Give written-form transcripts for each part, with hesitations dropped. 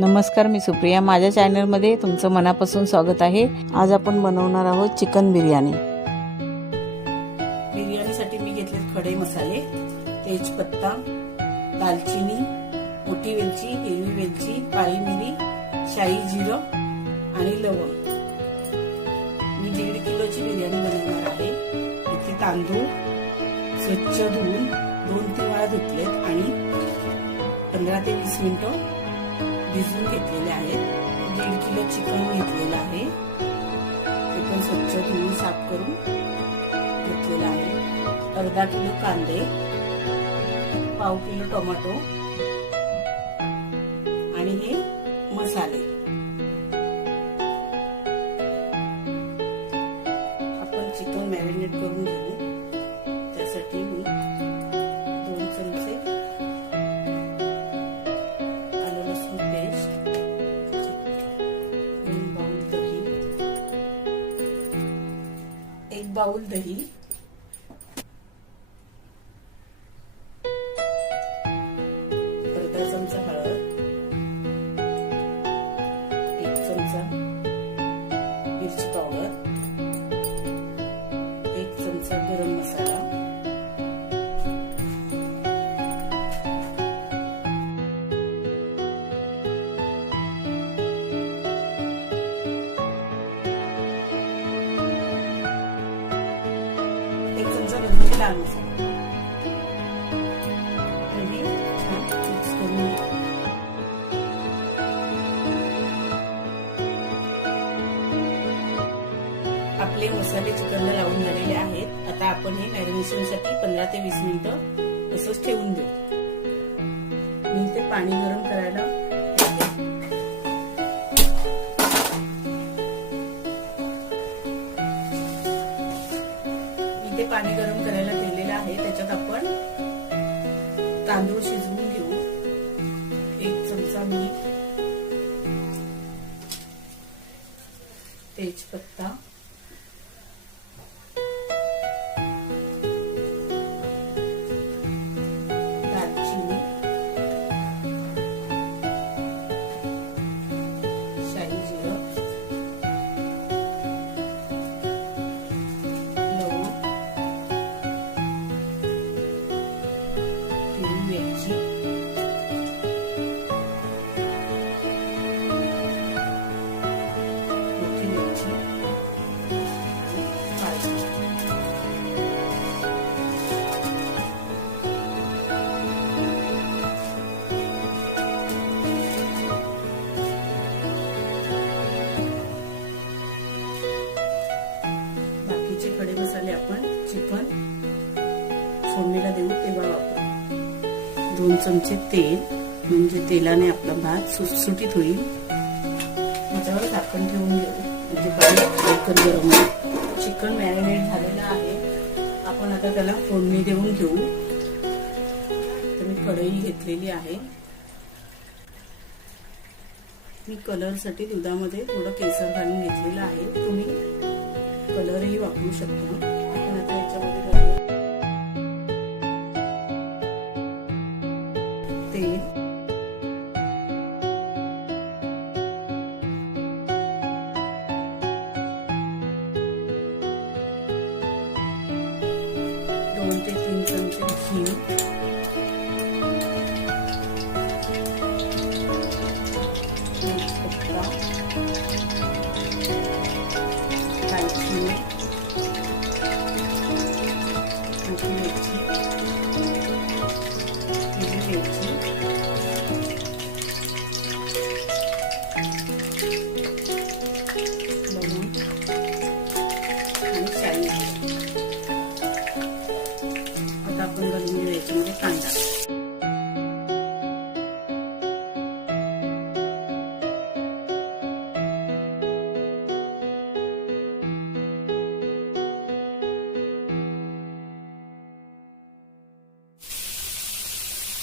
नमस्कार, मी सुप्रिया. माझ्या चॅनलमध्ये तुमचं मनापासून स्वागत आहे. आज आपण बनवणार आहोत चिकन बिर्याणी. बिर्याणीसाठी मी घेतले खडे मसाले, तेजपत्ता, दालचिनी, मोठी वेलची, हिरवी वेलची, काळी मिरी, शाही जिरं आणि लवंग. मी 1.5 किलोची बिर्याणी बनवणार आहे. इथे तांदूळ स्वच्छ धुवून 2-3 वेळा धुतलेत आणि 15 ते 20 मिनिटं भिजवून घेतलेले आहेत. 1.5 किलो चिकन घेतलेलं आहे. ते पण स्वच्छ धुवून साफ करून घेतलेलं आहे. अर्धा किलो कांदे, पाव किलो टोमॅटो आणि हे मसाले. आपण चिकन मॅरिनेट करून घेऊ. त्यासाठी मी 2 चमचे आलं लसूण पेस्ट, 2 बाउल दही, 1 बाउल दही, अर्धा चमचा हळद, 1 चमचा मिरची पावडर, 1 चमचा गरम मसाला, एक चमचा घरगुती लाल मसाला. आपले मसाले चिकनला लावून झालेले आहेत. आता आपण हे मॅरिनेशनसाठी 15 ते 20 मिनिटं असंच ठेवून देऊ. मी ते पाणी गरम करायला पाणी गरम करायला ठेवलेलं आहे. त्याच्यात आपण तांदूळ शिजवून घेऊ. 1 चमचा मीठ, तेजपत्ता, दालचिनी, शाही जिरं, वेलची, मोठी वेलची, बाकीचे खडे मसाले आपण चिकन फोडणीला देऊ तेव्हा वापरू. 2 चमचे तेल, म्हणजे तेलाने आपला भात सुटसुटीत होईल. त्याच्यावर झाकण ठेवून घेऊ, म्हणजे भात लवकर गरम होईल. चिकन मॅरिनेट झालेलं आहे. आपण आता त्याला फोडणी देऊन घेऊ. तर मी कढई घेतलेली आहे. मी कलरसाठी दुधामध्ये थोडं केसर घालून घेतलेलं आहे. तुम्ही कलरही वापरू शकता. आपण आता याच्यामध्ये तेल, 2 ते 3 चमचे घी, तेजपत्ता, दालचिनी, मोठी वेलची, हिरवी वेलची, लवंग आणि शाही जिरं. आता आपण घालून घेऊ याच्यामध्ये कांदा.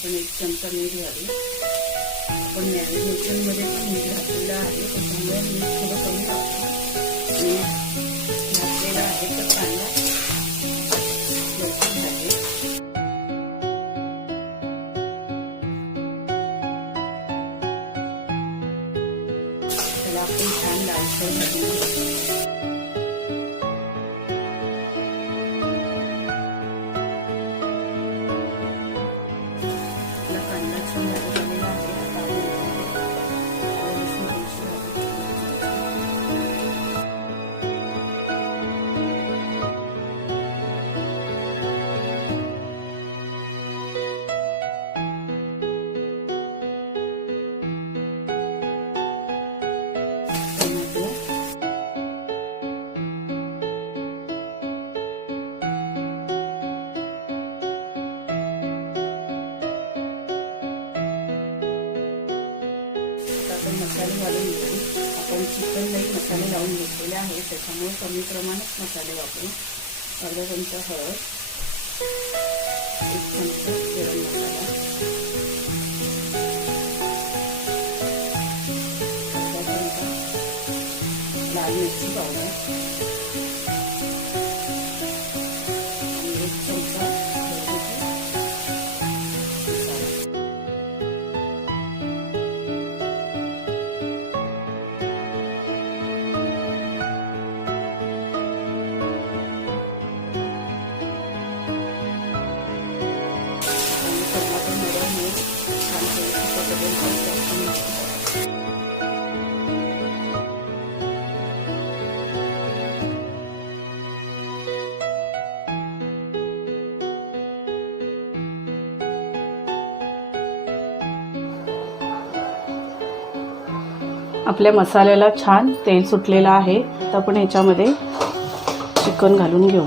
आपण 1 चमचा मीठ घालू. आपण मॅरिनेशन मध्ये पण मीठ घातलेलं आहे, त्याच्यामुळे मीठ थोडं कमी टाकतो. घातलेलं आहे तर कांदा लवकर झाले. याला आपण छान लालसर भाजून घेऊ. आपला कांदा छान भाजलेला आहे. आता आपण मसाले घालून घेऊ. आपण चिकनलाही मसाले लावून घेतलेले आहे, त्याच्यामुळे कमी प्रमाणात मसाले वापरू. अर्धा चमचा हळद, 1 चमचा गरम मसाला, अर्धा चमचा लाल मिरची पावडर आणि 1 चमचा आपल्या मसाल्याला छान तेल सुटलेलं आहे. तर आपण याच्यामध्ये चिकन घालून घेऊ.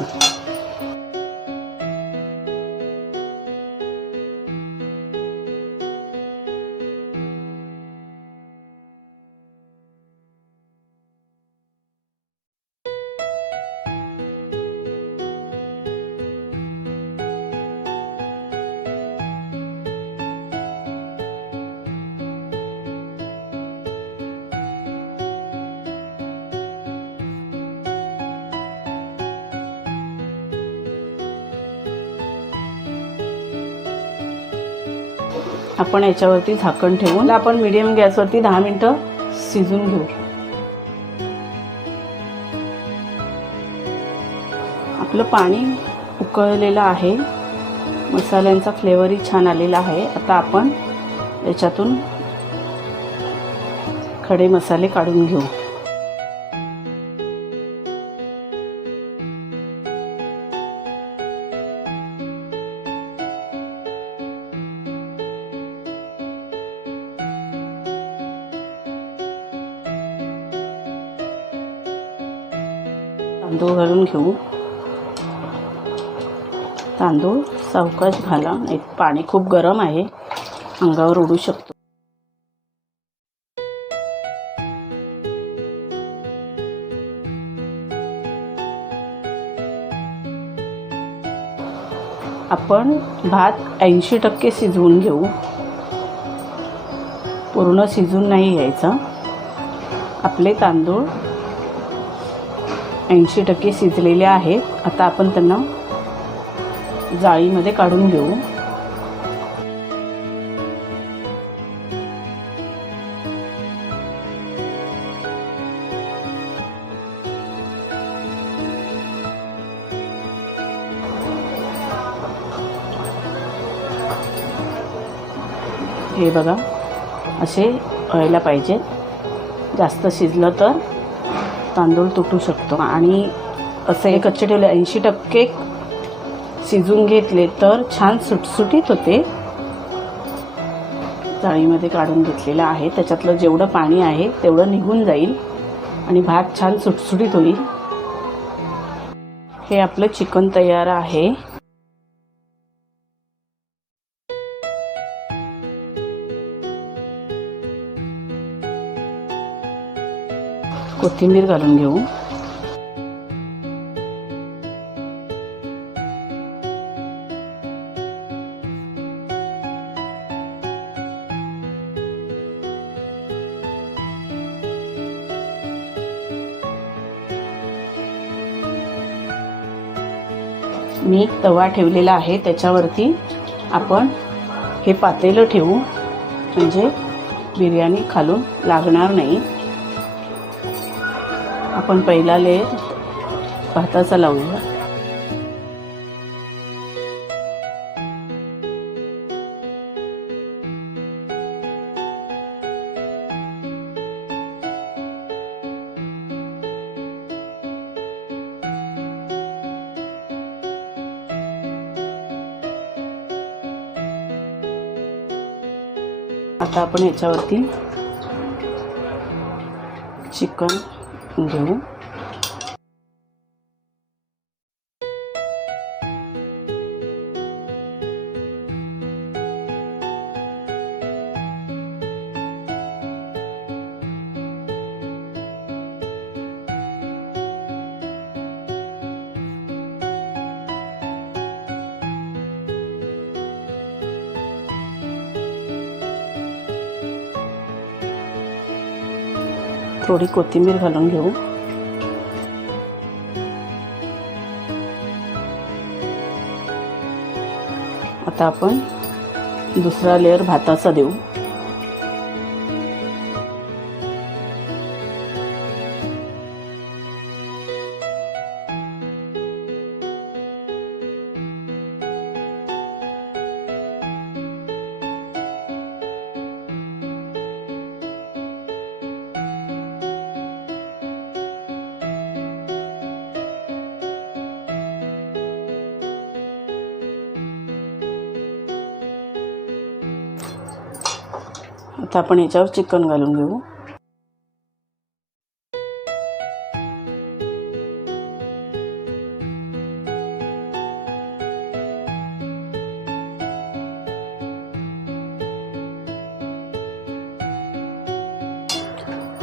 आपण याच्यावरती झाकण ठेवून आपण मीडियम गॅसवरती 10 मिनिटं शिजून घेऊ. आपलं पाणी उकळलेलं आहे, मसाल्यांचा फ्लेवरही छान आलेला आहे. आता आपण याच्यातून खडे मसाले काढून घेऊ. तांदूळ घालून घेऊ. तांदूळ सावकाश घाला, नाही पाणी खूप गरम आहे, अंगावर उडू शकतो. आपण भात 80% शिजवून घेऊ. पूर्ण शिजून नाही घ्यायचा. आपले तांदूळ 80% शिजलेले आहेत. आता आपण त्यांना जाळीमध्ये काढून घेऊ. हे बघा, असे व्हायला पाहिजे. जास्त शिजलं तर तांदूळ तुटू शकतो. आणि असं हे कच्चे ठेवले 80% शिजून घेतले तर छान सुटसुटीत होते. जाळीमध्ये काढून घेतलेलं आहे. त्याच्यातलं जेवढं पाणी आहे तेवढं निघून जाईल आणि भात छान सुटसुटीत होईल. हे आपलं चिकन तयार आहे. कोथिंबीर घालून घेऊ. मी तवा ठेवलेला आहे, त्याच्यावरती आपण हे पातेलं ठेवू, म्हणजे बिर्याणी खालून लागणार नाही. आपण पहिला लेयर भाताचा लावूया. आता आपण याच्यावरती चिकन घेऊ. थोडी कोथिंबीर घालून घेऊ. आता आपण दुसरा लेयर भाताचा देऊ. आता आपण याच्यावर चिकन घालून घेऊ.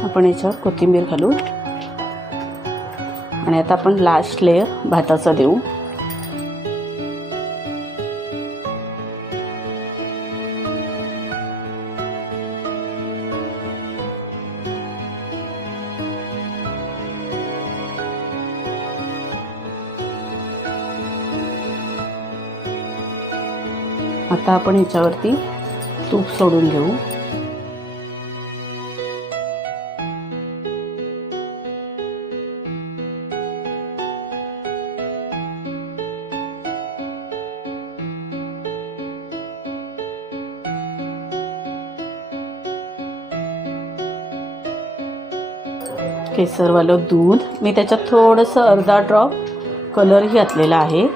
आपण याच्यावर कोथिंबीर घालू आणि आता आपण लास्ट लेयर भाताचा देऊ. आता आपण याच्यावरती तूप सोडून घेऊ. केसरवालं दूध मी त्याच्यात थोडंसं अर्धा ड्रॉप कलरही घातलेला आहे.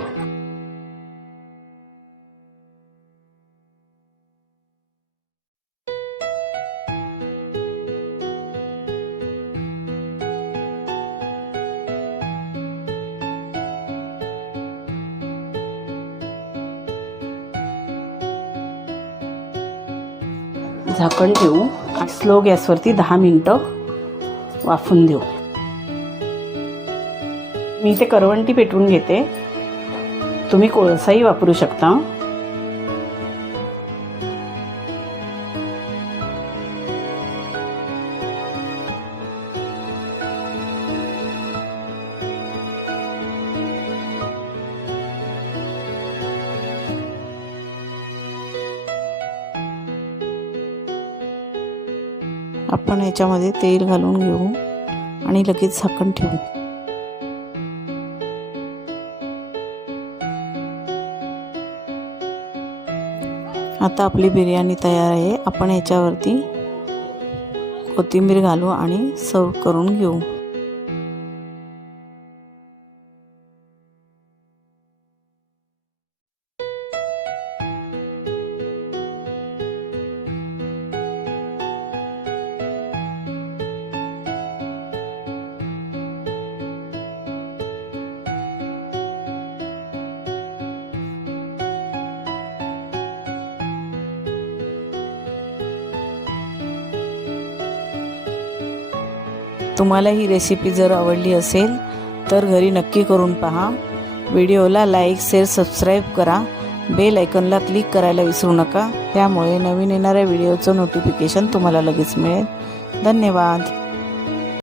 झाकण ठेवू. स्लो गॅसवरती 10 मिनिटं वाफून देऊ. मी इथे करवंटी पेटवून घेते. तुम्ही कोळसाही वापरू शकता. आपण याच्यामध्ये तेल घालून घेऊ आणि लगेच झाकण ठेवू. आता आपली बिर्याणी तयार आहे. आपण याच्यावरती कोथिंबीर घालू आणि सर्व करून घेऊ. तुम्हाला ही रेसिपी जर आवडली असेल तर घरी नक्की करून पहा. व्हिडिओला लाईक, शेअर, सबस्क्राईब करा. बेल आयकॉनला क्लिक करायला विसरू नका. त्यामुळे नवीन येणाऱ्या व्हिडिओचं नोटिफिकेशन तुम्हाला लगेच मिळेल. धन्यवाद.